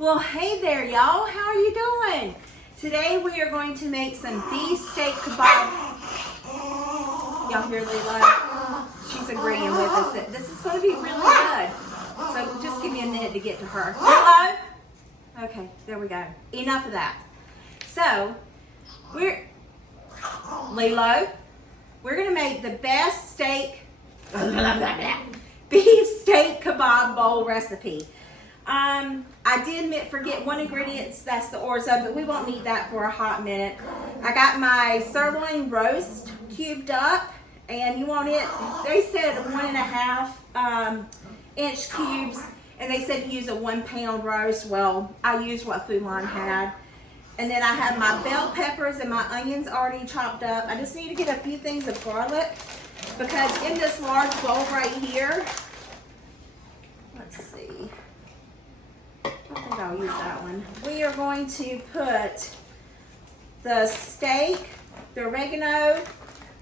Well, hey there, y'all. How are you doing? Today we are going to make some beef steak kebab. Y'all hear Lila? She's agreeing with us that this is going to be really good. So just give me a minute to get to her. Lila? Okay, there we go. Enough of that. So, Lilo, we're going to make the best beef steak kebab bowl recipe. I did forget one ingredient, that's the Orzo, but we won't need that for a hot minute. I got my sirloin roast cubed up, and you want it, they said 1.5 inch cubes, and they said use a 1 pound roast. Well, I used what Food Line had. And then I have my bell peppers and my onions already chopped up. I just need to get a few things of garlic, because in this large bowl right here, let's see, I think I'll use that one. We are going to put the steak, the oregano,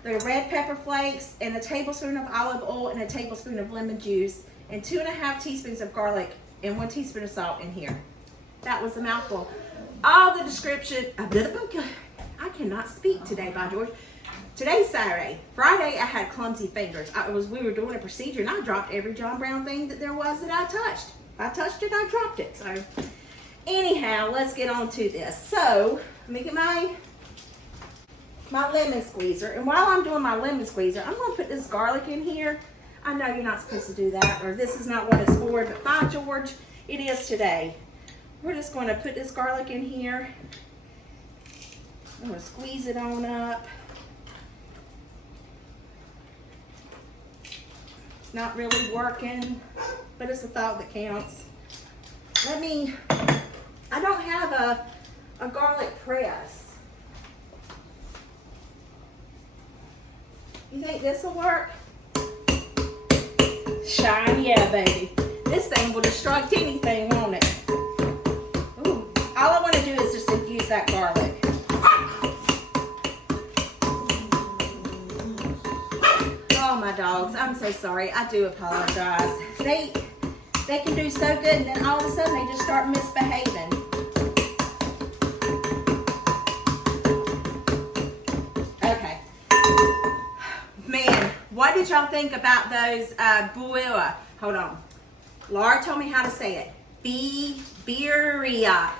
the red pepper flakes, and a tablespoon of olive oil and a tablespoon of lemon juice, and 2.5 teaspoons of garlic and 1 teaspoon of salt in here. That was a mouthful. All the description, I cannot speak today, by George. Today's Saturday. Friday, I had clumsy fingers. We were doing a procedure, and I dropped every John Brown thing that there was that I touched. If I touched it, I dropped it. So, anyhow, let's get on to this. So, let me get my lemon squeezer. And while I'm doing my lemon squeezer, I'm going to put this garlic in here. I know you're not supposed to do that, or this is not what it's for, but by George, it is today. We're just going to put this garlic in here. I'm going to squeeze it on up. It's not really working, but it's a thought that counts. I don't have a garlic press. You think this will work? Shine, yeah, baby. This thing will destruct anything, won't it? Ooh, all I want to do is just infuse that garlic. Oh, my dogs, I'm so sorry. I do apologize. They can do so good, and then all of a sudden they just start misbehaving. Okay. Man, what did y'all think about those hold on. Laura told me how to say it. Birria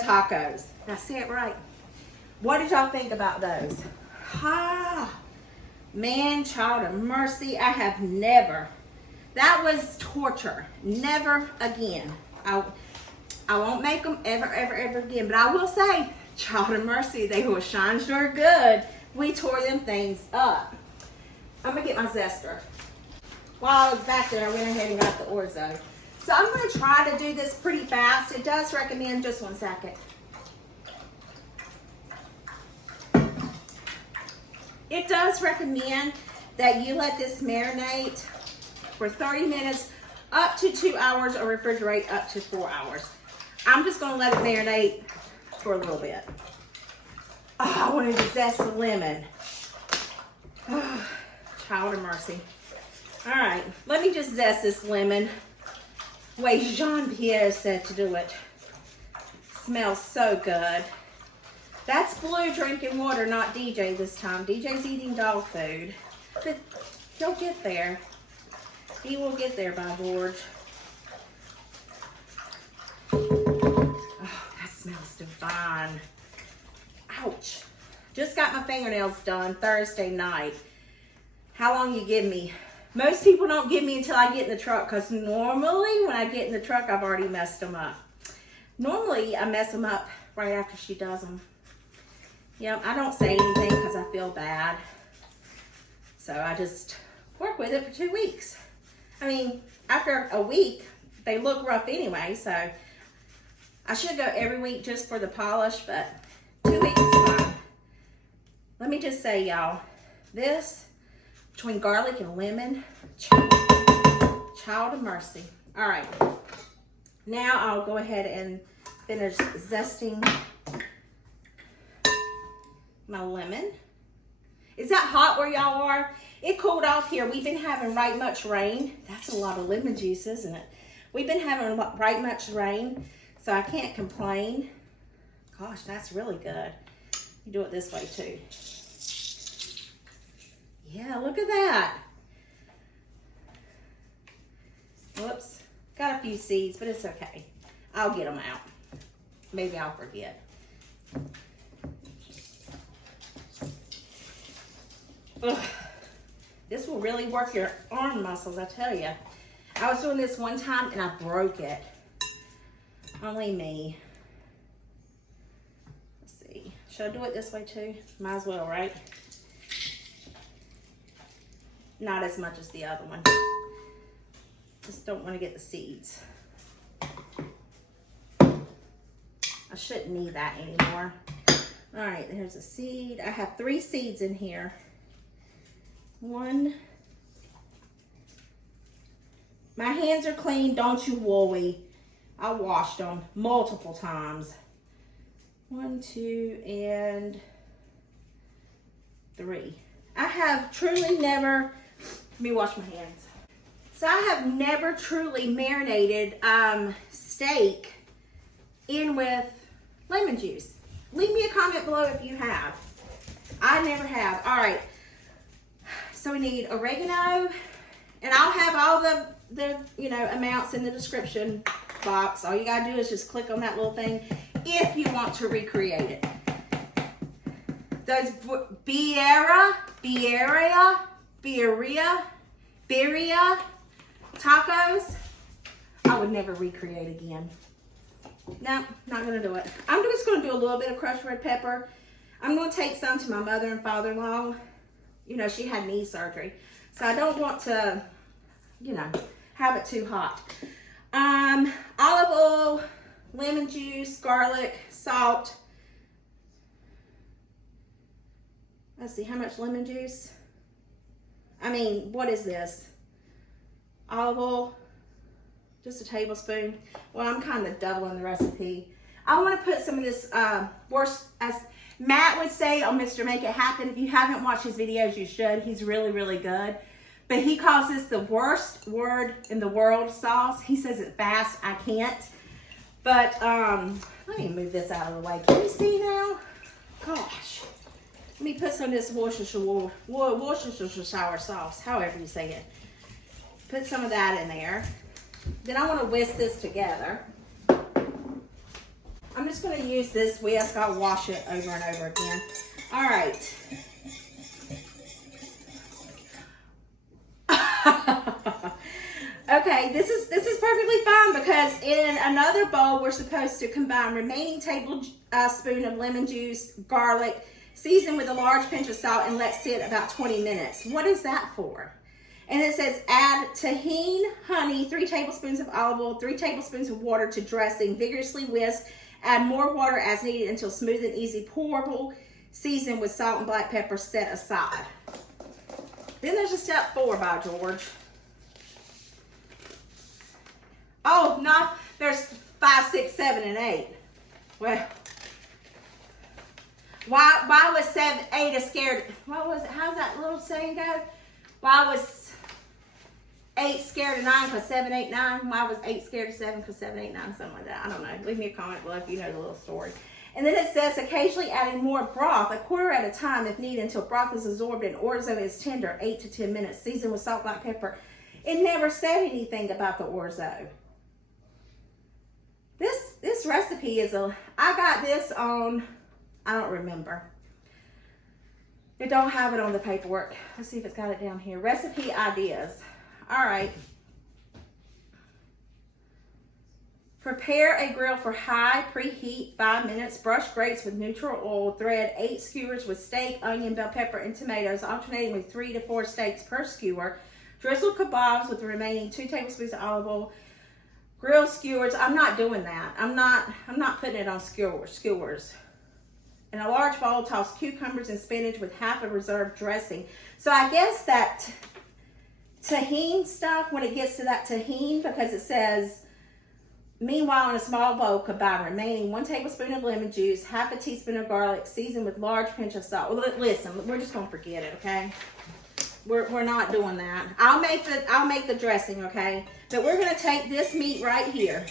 tacos. Did I say it right? What did y'all think about those? Man, child of mercy, I have never. That was torture. Never again. I won't make them ever again. But I will say, child of mercy, they were shine sure good. We tore them things up. I'm going to get my zester. While I was back there, I went ahead and got the Orzo. So I'm going to try to do this pretty fast. It does recommend, just 1 second. It does recommend that you let this marinate for 30 minutes, up to 2 hours, or refrigerate up to 4 hours. I'm just going to let it marinate for a little bit. Oh, I wanted to zest the lemon. Oh, child of mercy. All right, let me just zest this lemon the way Jean-Pierre said to do it. Smells so good. That's Blue drinking water, not DJ this time. DJ's eating dog food. But he'll get there. He will get there, by George. Oh, that smells divine. Ouch. Just got my fingernails done Thursday night. How long you give me? Most people don't give me until I get in the truck, because normally when I get in the truck, I've already messed them up. Normally, I mess them up right after she does them. Yep, I don't say anything because I feel bad. So I just work with it for 2 weeks. I mean, after a week, they look rough anyway, so I should go every week just for the polish, but 2 weeks is fine. Let me just say, y'all, this, between garlic and lemon, child of mercy. All right, now I'll go ahead and finish zesting my lemon. Is that hot where y'all are? It cooled off here. We've been having right much rain. That's a lot of lemon juice, isn't it? We've been having right much rain, so I can't complain. Gosh, that's really good. You do it this way too. Yeah, look at that. Whoops, got a few seeds, but it's okay. I'll get them out. Maybe I'll forget. Ugh. This will really work your arm muscles, I tell you. I was doing this one time and I broke it. Only me. Let's see. Should I do it this way too? Might as well, right? Not as much as the other one. Just don't want to get the seeds. I shouldn't need that anymore. All right, there's a seed. I have 3 seeds in here. 1. My hands are clean, don't you worry. I washed them multiple times. 1, 2, and 3. I have truly never, let me wash my hands. So I have never truly marinated steak in with lemon juice. Leave me a comment below if you have. I never have. All right. So we need oregano, and I'll have all the amounts in the description box. All you gotta do is just click on that little thing if you want to recreate it. Those birria tacos, I would never recreate again. No, not gonna do it. I'm just gonna do a little bit of crushed red pepper. I'm gonna take some to my mother and father-in-law. You know, she had knee surgery, so I don't want to, have it too hot. Olive oil, lemon juice, garlic, salt. Let's see, how much lemon juice? I mean, what is this? Olive oil, just a tablespoon. Well, I'm kind of doubling the recipe. I want to put some of this worst, as Matt would say on Mr. Make It Happen. If you haven't watched his videos, you should. He's really, really good. But he calls this the worst word in the world sauce. He says it fast. I can't. But let me move this out of the way. Can you see now? Gosh. Let me put some of this Worcestershire sauce, however you say it. Put some of that in there. Then I want to whisk this together. I'm just going to use this whisk. I'll wash it over and over again. All right. Okay, this is perfectly fine because in another bowl we're supposed to combine remaining tablespoon of lemon juice, garlic, season with a large pinch of salt, and let sit about 20 minutes. What is that for? And it says add tahini, honey, 3 tablespoons of olive oil, 3 tablespoons of water to dressing, vigorously whisk, add more water as needed until smooth and easy pourable, season with salt and black pepper, set aside. Then there's a step 4, by George. Oh, no, there's 5, 6, 7, and 8. Well, why was 7, 8 a scared? What was it? How's that little saying go? Why was 8 scared of 9 because 7, 8, 9? Why was 8 scared of 7 because 7, 8, 9? Something like that. I don't know. Leave me a comment below if you know the little story. And then it says occasionally adding more broth, a quarter at a time if needed, until broth is absorbed and orzo is tender, 8 to 10 minutes. Season with salt, black pepper. It never said anything about the orzo. This recipe is I got this on, I don't remember. It don't have it on the paperwork. Let's see if it's got it down here. Recipe ideas. All right. Prepare a grill for high, preheat 5 minutes. Brush grates with neutral oil. Thread 8 skewers with steak, onion, bell pepper, and tomatoes, alternating with 3 to 4 steaks per skewer. Drizzle kebabs with the remaining 2 tablespoons of olive oil. Grill skewers. I'm not doing that. I'm not putting it on skewers. In a large bowl, toss cucumbers and spinach with half a reserved dressing. So I guess that tahini stuff, when it gets to that tahini, because it says, meanwhile, in a small bowl, combine remaining 1 tablespoon of lemon juice, half a teaspoon of garlic, season with large pinch of salt. Well, listen, we're just going to forget it, okay? We're not doing that. I'll make the dressing, okay? But we're gonna take this meat right here.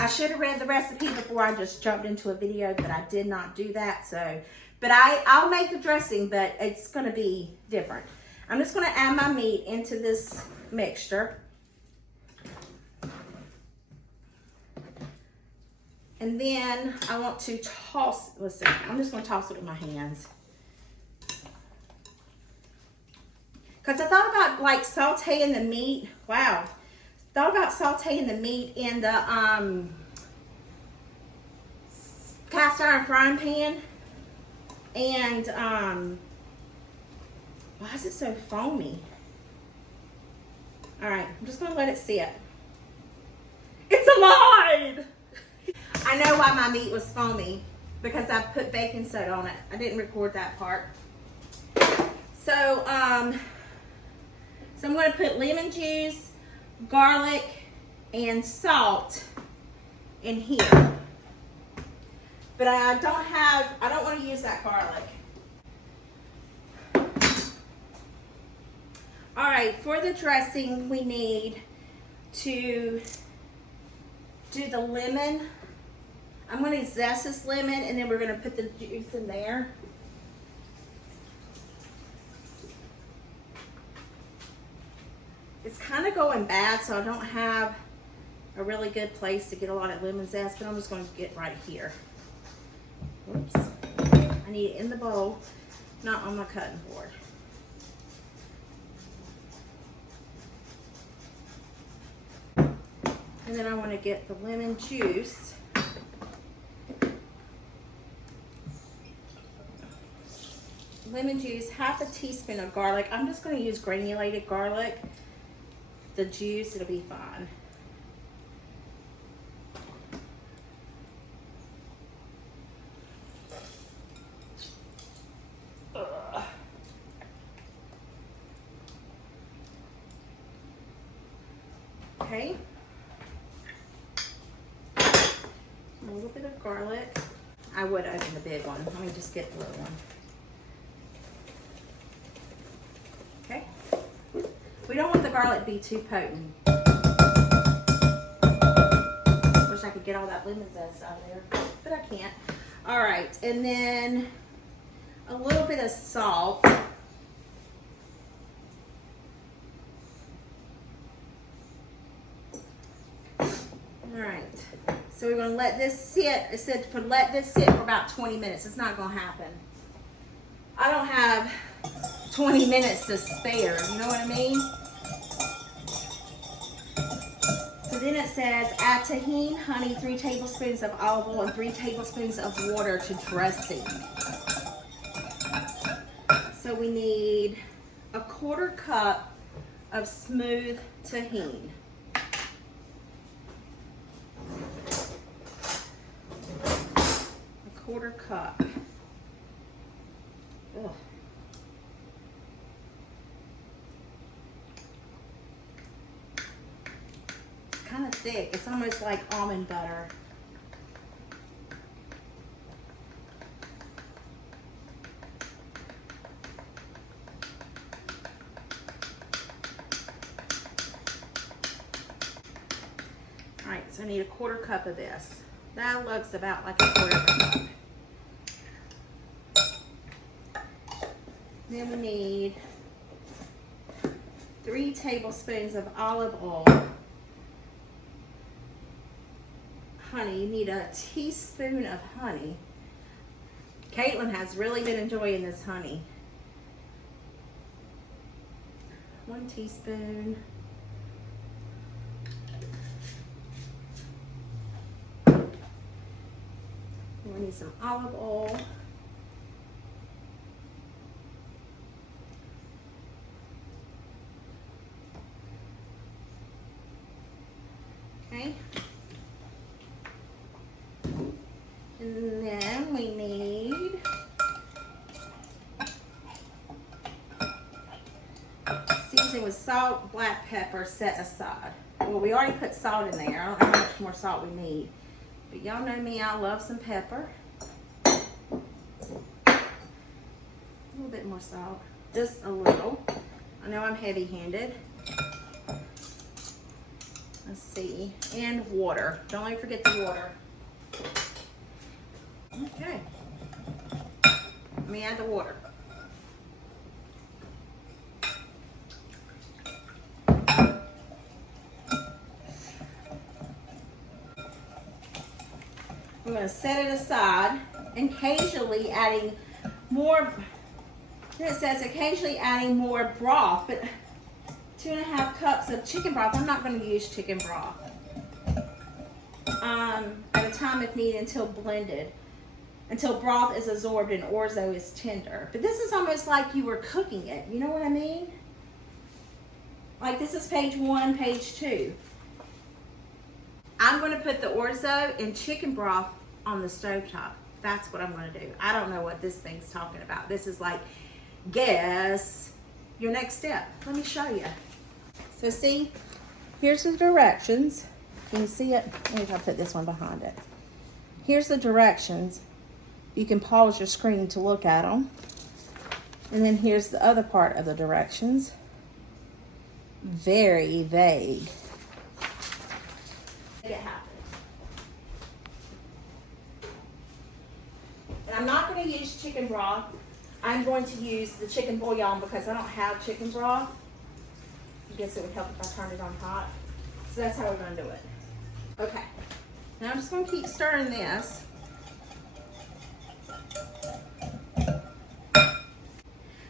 I should have read the recipe before I just jumped into a video, but I did not do that. So, but I'll make the dressing, but it's gonna be different. I'm just gonna add my meat into this mixture. And then I want to toss, let's see, I'm just gonna toss it with my hands. Because I thought about like sauteing the meat, wow. Thought about sauteing the meat in the cast iron frying pan. And why is it so foamy? All right, I'm just gonna let it sit. It's alive! I know why my meat was foamy, because I put baking soda on it. I didn't record that part. So, I'm going to put lemon juice, garlic, and salt in here. But I don't want to use that garlic. All right, for the dressing, we need to do the lemon. I'm going to zest this lemon, and then we're going to put the juice in there. It's kind of going bad, so I don't have a really good place to get a lot of lemon zest, but I'm just going to get right here. Oops. I need it in the bowl, not on my cutting board. And then I want to get the lemon juice. Lemon juice, half a teaspoon of garlic. I'm just going to use granulated garlic. The juice, it'll be fine. Okay. A little bit of garlic. I would open the big one. Let me just get the little one. Okay. We don't want the garlic to be too potent. Wish I could get all that lemon zest out of there, but I can't. All right, and then a little bit of salt. All right, so we're gonna let this sit. It said to let this sit for about 20 minutes. It's not gonna happen. I don't have 20 minutes to spare, you know what I mean? So then it says add tahini, honey, 3 tablespoons of olive oil, and 3 tablespoons of water to dressing. So we need a 1/4 cup of smooth tahini. A 1/4 cup. Ugh. Kind of thick. It's almost like almond butter. All right, so I need a 1/4 cup of this. That looks about like a 1/4 cup. Then we need 3 tablespoons of olive oil. Honey, you need a teaspoon of honey. Caitlin has really been enjoying this honey. 1 teaspoon. We need some olive oil. Okay. And then we need seasoning with salt, black pepper set aside. Well, we already put salt in there. I don't know how much more salt we need. But y'all know me, I love some pepper. A little bit more salt, just a little. I know I'm heavy-handed. Let's see, and water. Don't let me forget the water. Okay. Let me add the water. I'm going to set it aside, and occasionally adding more. It says occasionally adding more broth, but 2.5 cups of chicken broth. I'm not going to use chicken broth at a time if needed until blended, until broth is absorbed and orzo is tender. But this is almost like you were cooking it. You know what I mean? Like this is page 1, page 2. I'm going to put the orzo and chicken broth on the stovetop. That's what I'm going to do. I don't know what this thing's talking about. This is like, guess your next step. Let me show you. So see, here's the directions. Can you see it? Maybe I'll put this one behind it. Here's the directions. You can pause your screen to look at them. And then here's the other part of the directions. Very vague. Make it happen. And I'm not going to use chicken broth. I'm going to use the chicken bouillon because I don't have chicken broth. I guess it would help if I turned it on hot. So that's how we're going to do it. Okay. Now I'm just going to keep stirring this.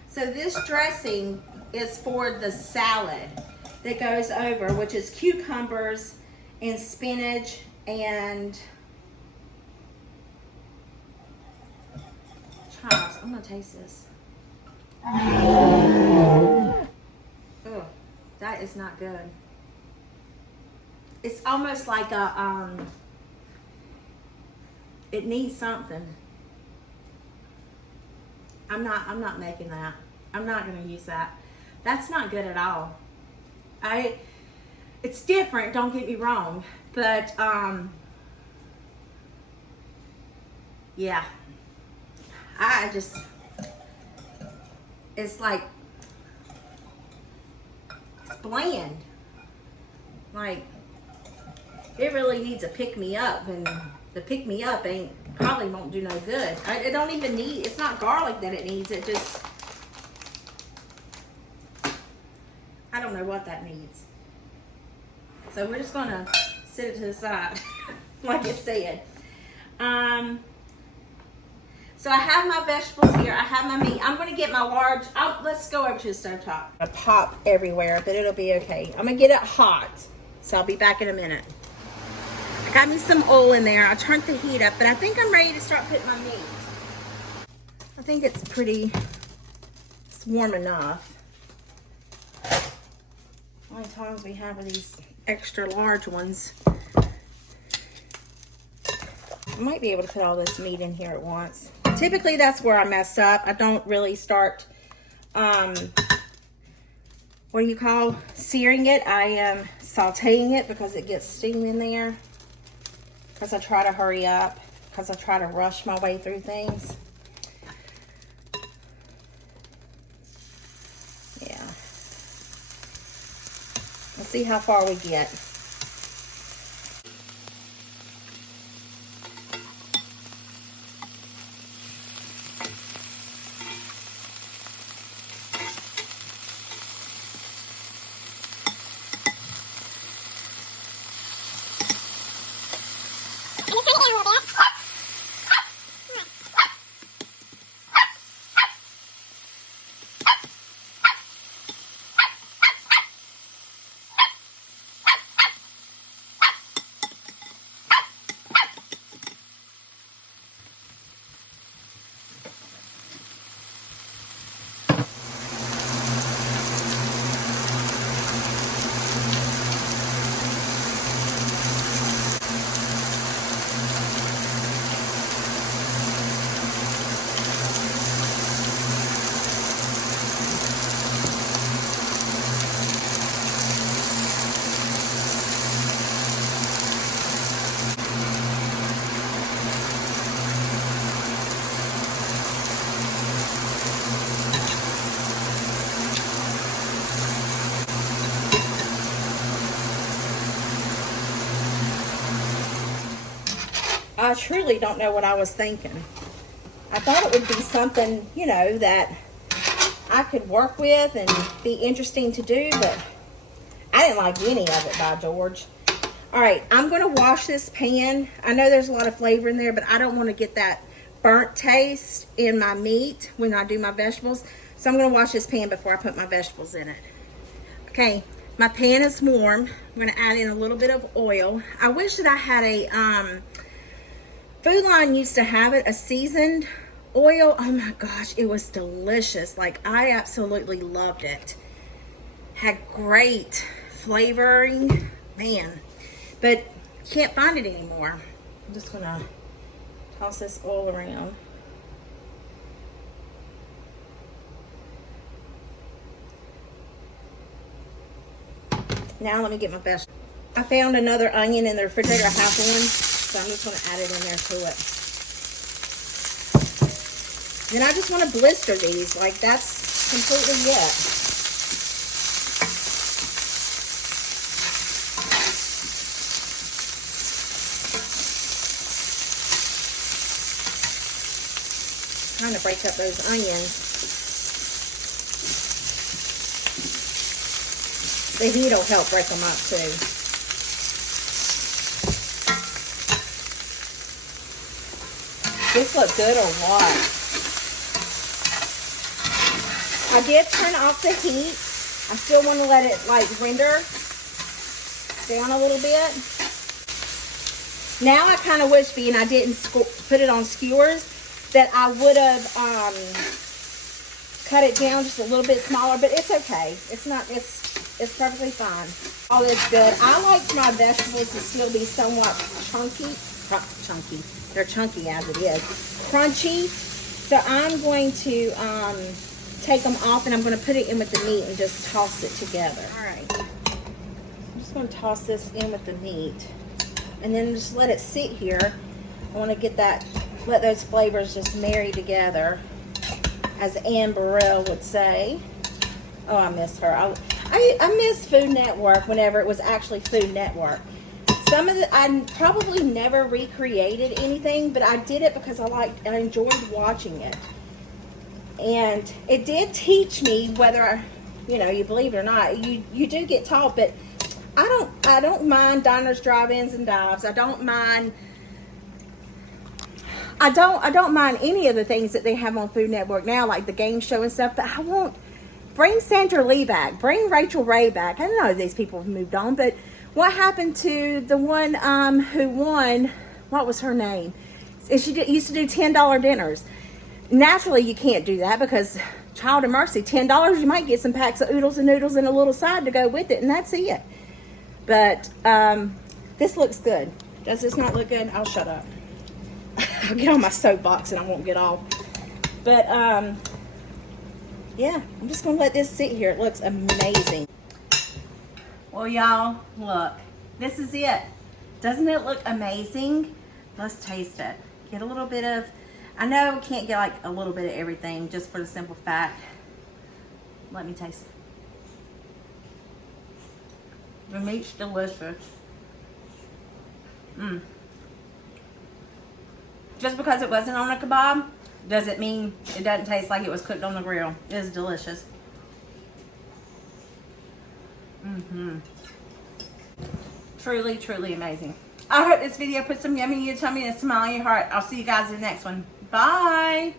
So this dressing is for the salad that goes over, which is cucumbers and spinach and chives. I'm gonna taste this. Oh, that is not good. It's almost like a it needs something. I'm not making that. I'm not gonna use that. That's not good at all. It's different, don't get me wrong, but yeah, it's like, it's bland. Like, it really needs a pick-me-up, and the pick-me-up probably won't do no good. It don't even need, it's not garlic that it needs, it just, I don't know what that needs. So we're just gonna set it to the side, like it said. So I have my vegetables here. I have my meat. I'm gonna get my large. Let's go over to the stovetop. I pop everywhere, but it'll be okay. I'm gonna get it hot, so I'll be back in a minute. I got me some oil in there. I turned the heat up, but I think I'm ready to start putting my meat. I think it's warm enough. Only times we have are these extra large ones. I might be able to put all this meat in here at once. Typically that's where I mess up. I don't really start what do you call searing it. I am sauteing it because it gets steam in there, because I try to hurry up, because I try to rush my way through things. Yeah, let's see how far we get. I truly don't know what I was thinking. I thought it would be something, you know, that I could work with and be interesting to do, but I didn't like any of it, by George. All right, I'm going to wash this pan. I know there's a lot of flavor in there, but I don't want to get that burnt taste in my meat when I do my vegetables. So I'm going to wash this pan before I put my vegetables in it. Okay, my pan is warm. I'm going to add in a little bit of oil. I wish that I had a, Food Line used to have it, a seasoned oil. Oh my gosh, it was delicious. Like, I absolutely loved it. Had great flavoring, man. But can't find it anymore. I'm just gonna toss this oil around. Now let me get my vegetables. I found another onion in the refrigerator, half one, so I'm just gonna add it in there to it. Then I just want to blister these, like that's completely it. Trying to break up those onions. The heat will help break them up too. This look good or what? I did turn off the heat. I still want to let it like render down a little bit. Now I kind of wish, being I didn't put it on skewers, that I would have cut it down just a little bit smaller, but it's okay. It's not, it's perfectly fine. All is good. I like my vegetables to still be somewhat chunky. They're chunky as it is. Crunchy. So I'm going to take them off, and I'm going to put it in with the meat and just toss it together. All right. I'm just going to toss this in with the meat and then just let it sit here. I want to get that, let those flavors just marry together, as Anne Burrell would say. Oh, I miss her. I miss Food Network whenever it was actually Food Network. Some of the, I probably never recreated anything, but I did it because I enjoyed watching it. And it did teach me, whether, you know, you believe it or not, you do get taught, but I don't mind diners, drive-ins, and dives. I don't mind any of the things that they have on Food Network now, like the game show and stuff, but I won't. Bring Sandra Lee back. Bring Rachel Ray back. I know these people have moved on, but what happened to the one who won? What was her name? And she used to do $10 dinners. Naturally, you can't do that because, child of mercy, $10, you might get some packs of oodles and noodles and a little side to go with it, and that's it. But this looks good. Does this not look good? I'll shut up. I'll get on my soapbox and I won't get off. But yeah, I'm just gonna let this sit here. It looks amazing. Well, y'all, look, this is it. Doesn't it look amazing? Let's taste it. Get a little bit of, I know we can't get like a little bit of everything, just for the simple fact. Let me taste. The meat's delicious. Just because it wasn't on a kebab doesn't mean it doesn't taste like it was cooked on the grill. It is delicious. Truly, truly amazing. I hope this video put some yummy in your tummy and a smile in your heart. I'll see you guys in the next one. Bye.